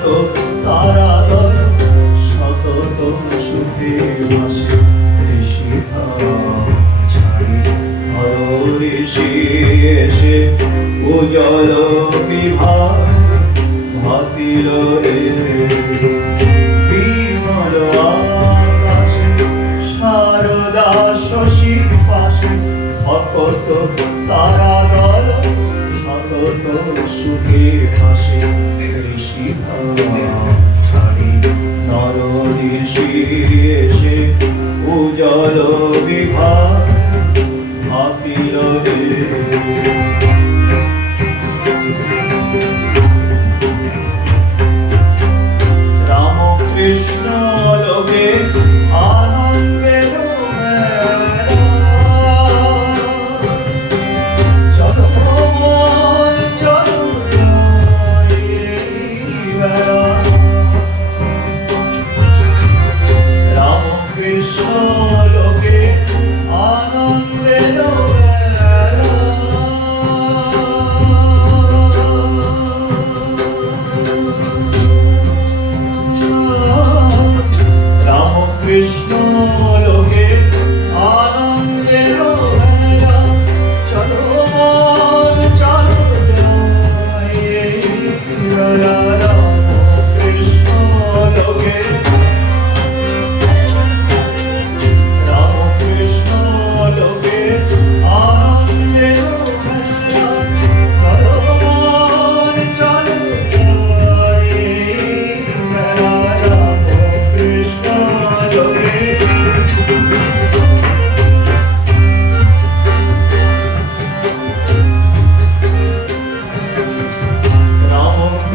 শত তারাদর শতত সুখে আসে ঋষি এসে উজ্জ্বল বিভাগ ভাতিল রে। বিমল আকাশে, সারদা শশী পাশে, ভকত তারা দল সতত সুখে ভাসে নর ঋষি এসে উজল বিভা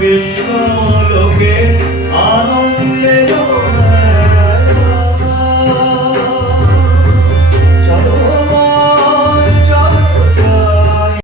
কৃষ্ণ লোকে আনা